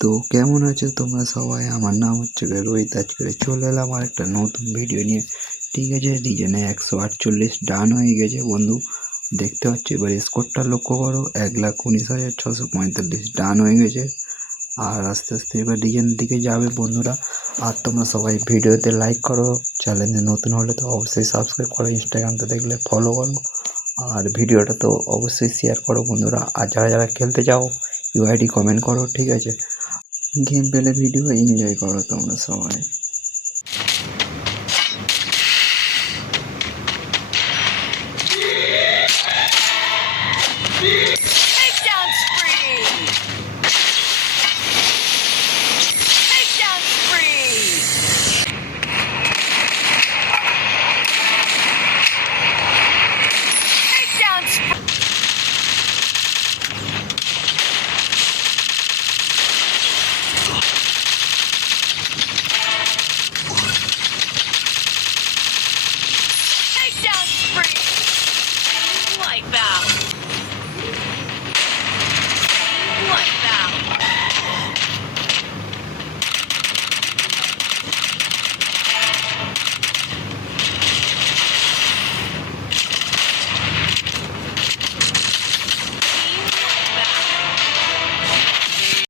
তো কেমন আছো তোমরা সবাই? আমার নাম হচ্ছে রোহিত। আজকে চলে এলাম আর একটা নতুন ভিডিও নিয়ে। ঠিক আছে, ডিজনে 148 ডান হয়ে গেছে বন্ধু। দেখতে পাচ্ছ, এবার স্কোরটা লক্ষ্য করো, 1,19,645 ডান হয়ে গেছে। আর আস্তে আস্তে এবার ডিজেনের দিকে যাবে বন্ধুরা। আর তোমরা সবাই ভিডিওতে লাইক করো, চ্যানেলে নতুন হলে তো অবশ্যই সাবস্ক্রাইব করো, ইনস্টাগ্রামতে দেখলে ফলো করো, আর ভিডিওটা তো অবশ্যই শেয়ার করো বন্ধুরা। আর যারা যারা খেলতে চাও ইউআইডি কমেন্ট করো, ঠিক আছে? গেম পেলে ভিডিও এনজয় করো তোমরা সবাই।